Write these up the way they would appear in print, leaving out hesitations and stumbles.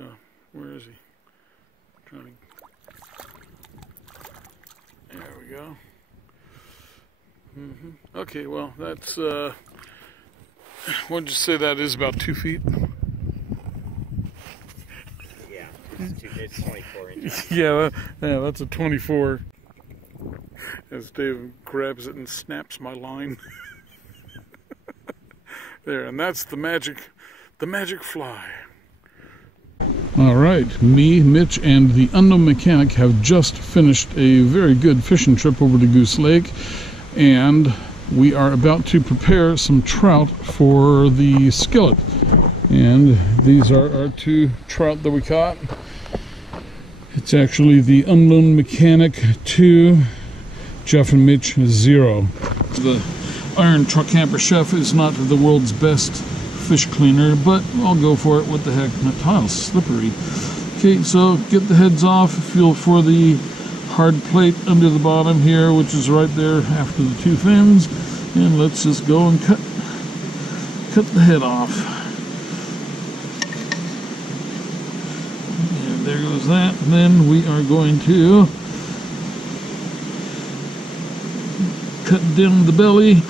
So, where is he? Trying to... There we go. Okay, well, that's, what'd you say that is, about 2 feet? Yeah, it's 24 inches. Yeah, that's a 24. As Dave grabs it and snaps my line. There, and that's the magic fly. All right, me, Mitch, and the unknown mechanic have just finished a very good fishing trip over to Goose Lake, and we are about to prepare some trout for the skillet. And these are our 2 trout that we caught. It's actually the unknown mechanic 2, Jeff and Mitch 0. The Iron Truck Camper Chef is not the world's best fish cleaner, but I'll go for it. What the heck? That tile's slippery. Okay, so get the heads off. Feel for the hard plate under the bottom here, which is right there after the 2 fins. And let's just go and cut the head off. And there goes that. And then we are going to cut down the belly.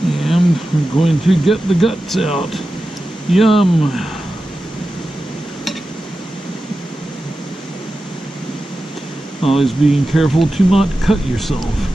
And we're going to get the guts out. Yum! Always being careful to not cut yourself.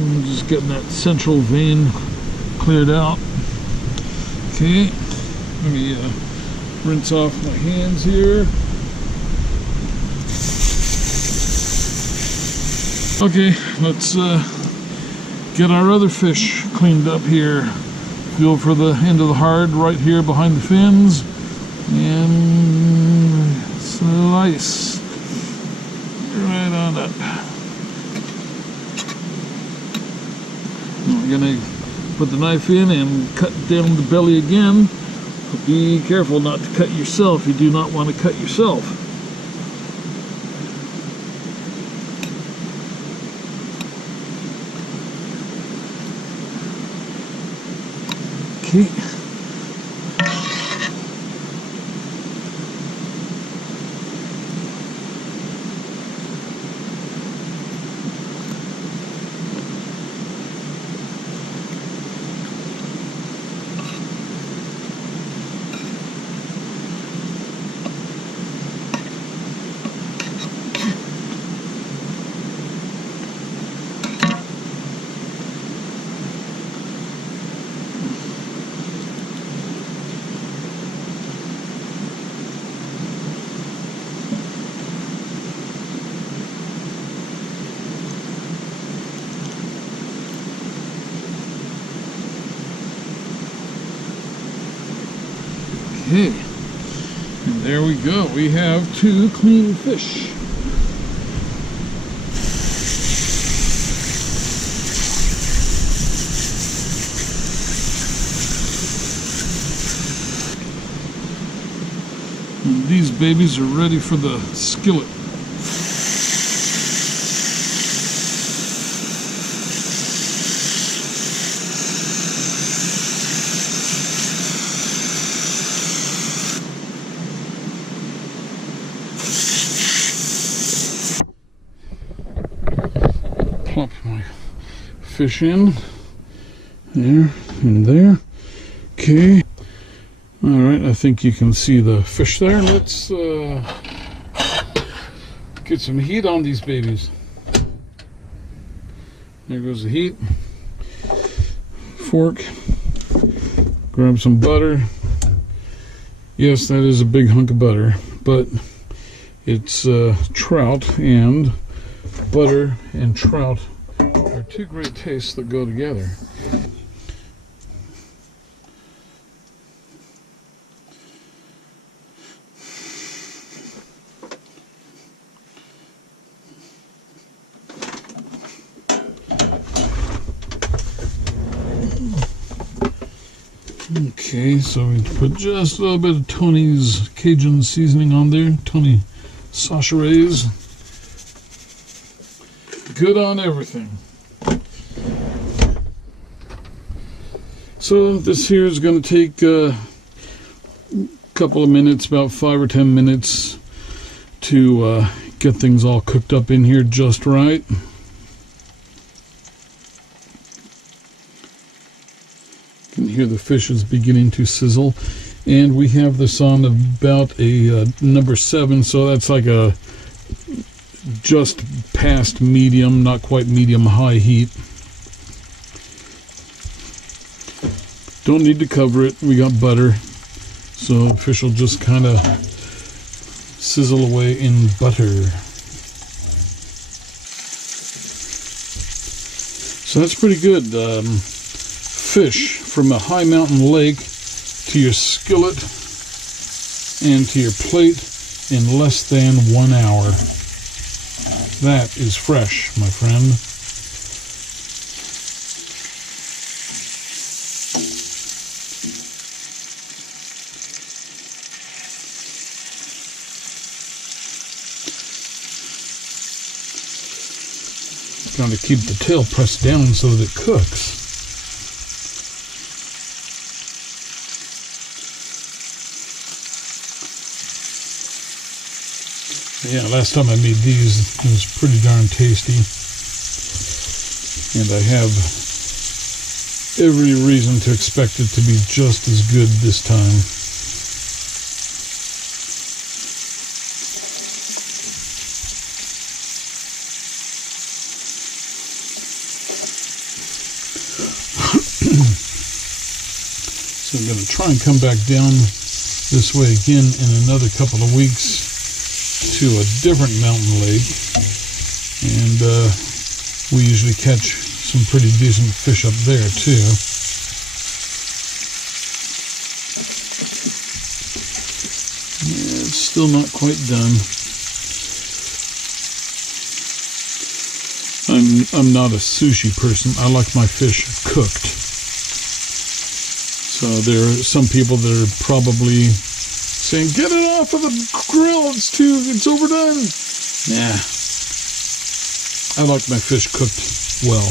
I'm just getting that central vein cleared out. Okay, let me rinse off my hands here. Okay, let's get our other fish cleaned up here. Feel for the end of the hard right here behind the fins, and slice right on up. We're going to put the knife in and cut down the belly again. Be careful not to cut yourself. You do not want to cut yourself. Okay. Okay, and there we go. We have 2 clean fish. And these babies are ready for the skillet. Plop my fish in there and there. Okay, all right, I think you can see the fish there. Let's get some heat on these babies. There goes the heat. Fork, grab some butter. Yes, that is a big hunk of butter, but It's trout, and butter and trout are two great tastes that go together. Okay, so we put just a little bit of Tony's Cajun seasoning on there. Tony Sachere's. Good on everything. So this here is going to take a couple of minutes, about 5 or 10 minutes, to get things all cooked up in here just right. You can hear the fish is beginning to sizzle, and we have this on about a number 7, so that's like a just past medium, not quite medium high heat. Don't need to cover it. We got butter, so the fish will just kind of sizzle away in butter. So that's pretty good. Fish from a high mountain lake to your skillet and to your plate in less than 1 hour. That is fresh, my friend. Got to keep the tail pressed down so that it cooks. Yeah, last time I made these, it was pretty darn tasty. And I have every reason to expect it to be just as good this time. So I'm going to try and come back down this way again in another couple of weeks to a different mountain lake, and we usually catch some pretty decent fish up there too. Yeah, it's still not quite done. I'm not a sushi person. I like my fish cooked. So there are some people that are probably saying, "Get it off of the grill, it's overdone." Nah, I like my fish cooked well.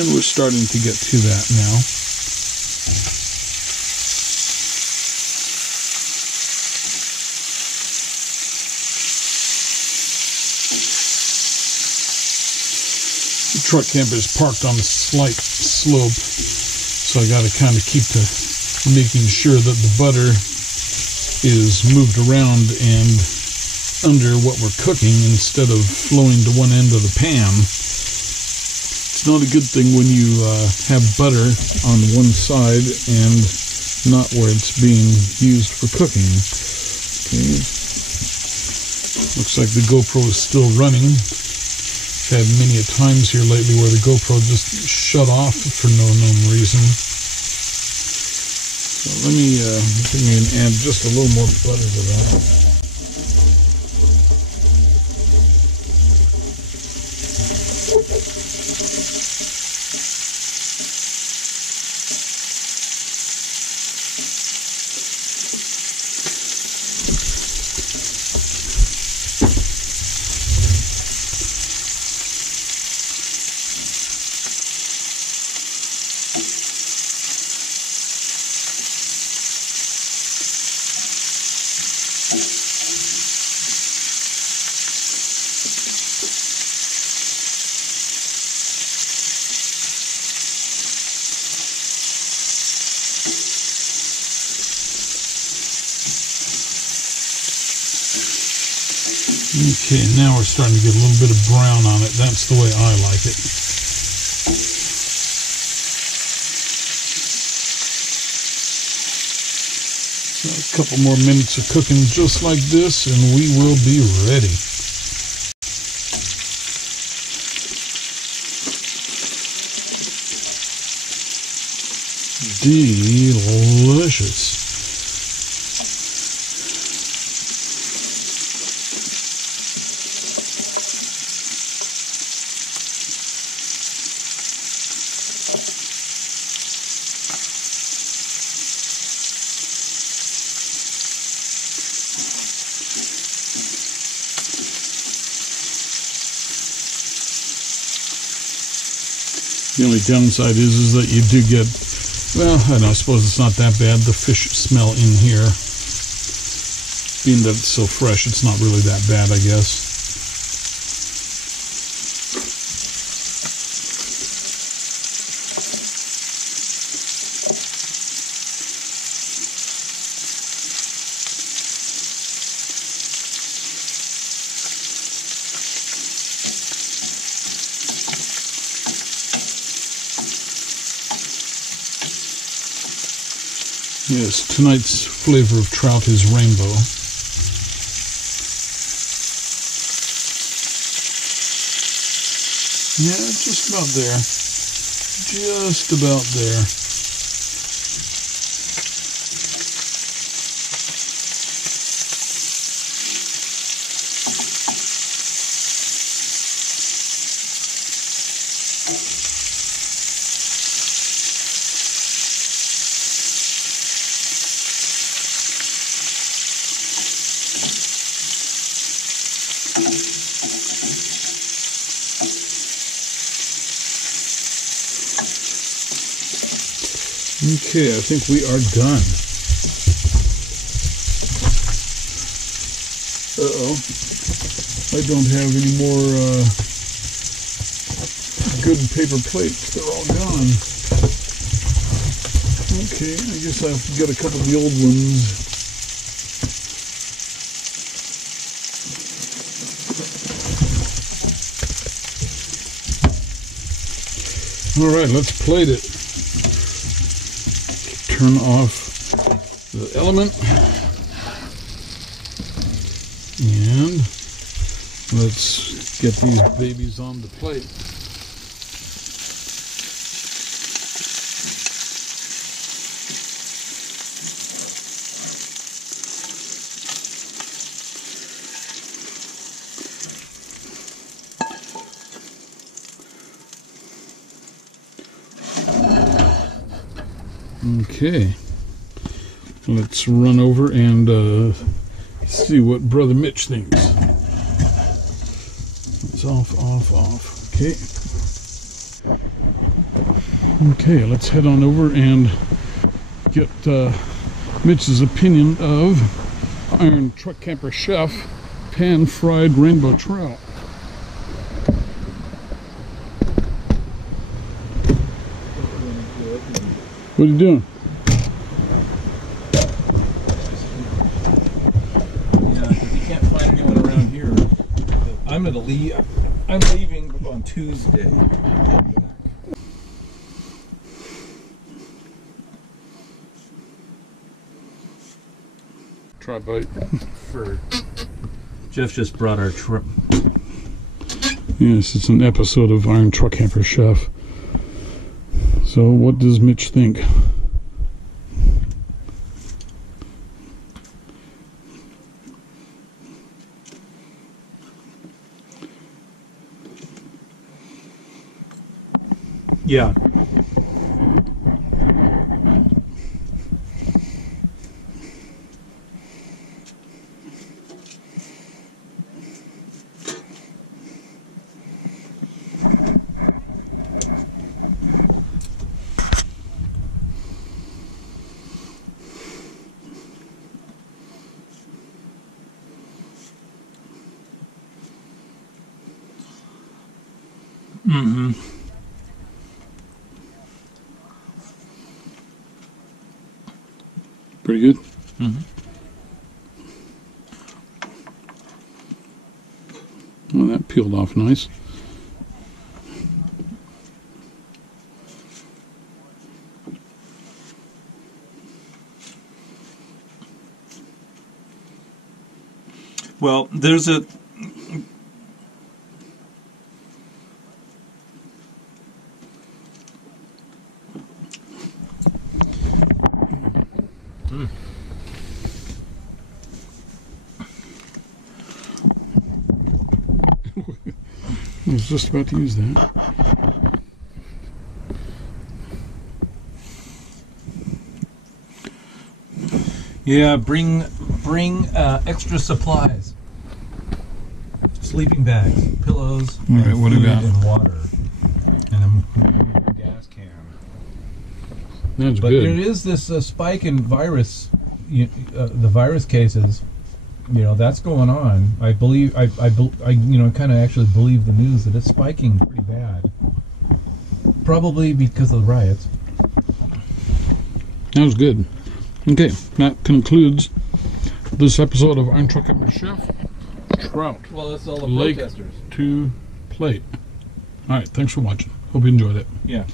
And we're starting to get to that now. The truck camper is parked on a slight slope, so I got to kind of keep to making sure that the butter is moved around and under what we're cooking instead of flowing to one end of the pan. It's not a good thing when you have butter on one side and not where it's being used for cooking. Okay. Looks like the GoPro is still running. Had many a times here lately where the GoPro just shut off for no known reason. So let me add just a little more butter to that. Okay, now we're starting to get a little bit of brown on it. That's the way I like it. So a couple more minutes of cooking just like this, and we will be ready. Delicious. The only downside is that you do get, well, I suppose it's not that bad, the fish smell in here. Being that it's so fresh, it's not really that bad, I guess. Yes, tonight's flavor of trout is rainbow. Yeah, just about there. Just about there. Okay, I think we are done. Uh-oh. I don't have any more good paper plates. They're all gone. Okay, I guess I have to get a couple of the old ones. All right, let's plate it. Turn off the element and let's get these babies on the plate. Okay, let's run over and see what Brother Mitch thinks. It's off. Okay. Okay, let's head on over and get Mitch's opinion of Iron Truck Camper Chef pan-fried rainbow trout. What are you doing? Yeah, if you can't find anyone around here, I'm gonna leave. I'm leaving on Tuesday. Try bite. For Jeff just brought our trip. Yes, it's an episode of Iron Truck Camper Chef. So what does Mitch think? Yeah. Mm-hmm. Pretty good? Mm-hmm. Well, that peeled off nice. Well, there's a... I was just about to use that. Yeah, bring extra supplies. Sleeping bags, pillows, All right, and what do we food got? and water, and a gas can. That's But good. there is this spike in virus, the virus cases. You know, that's going on. I believe I kind of actually believe the news that it's spiking pretty bad. Probably because of the riots. That was good. Okay, that concludes this episode of Iron Truck and Chef. Trout. Well, that's all the Lake protesters. to plate. All right, thanks for watching. Hope you enjoyed it. Yeah.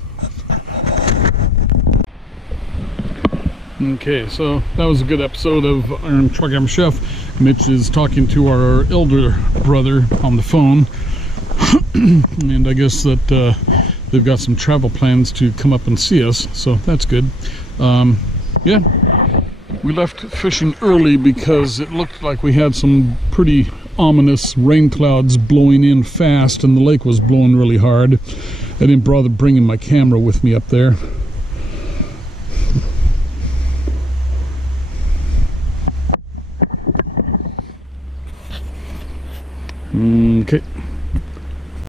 Okay, so that was a good episode of Iron Truck and Chef. Mitch is talking to our elder brother on the phone, and I guess that they've got some travel plans to come up and see us, so that's good. Yeah, we left fishing early because it looked like we had some pretty ominous rain clouds blowing in fast, and the lake was blowing really hard. I didn't bother bringing my camera with me up there. Okay.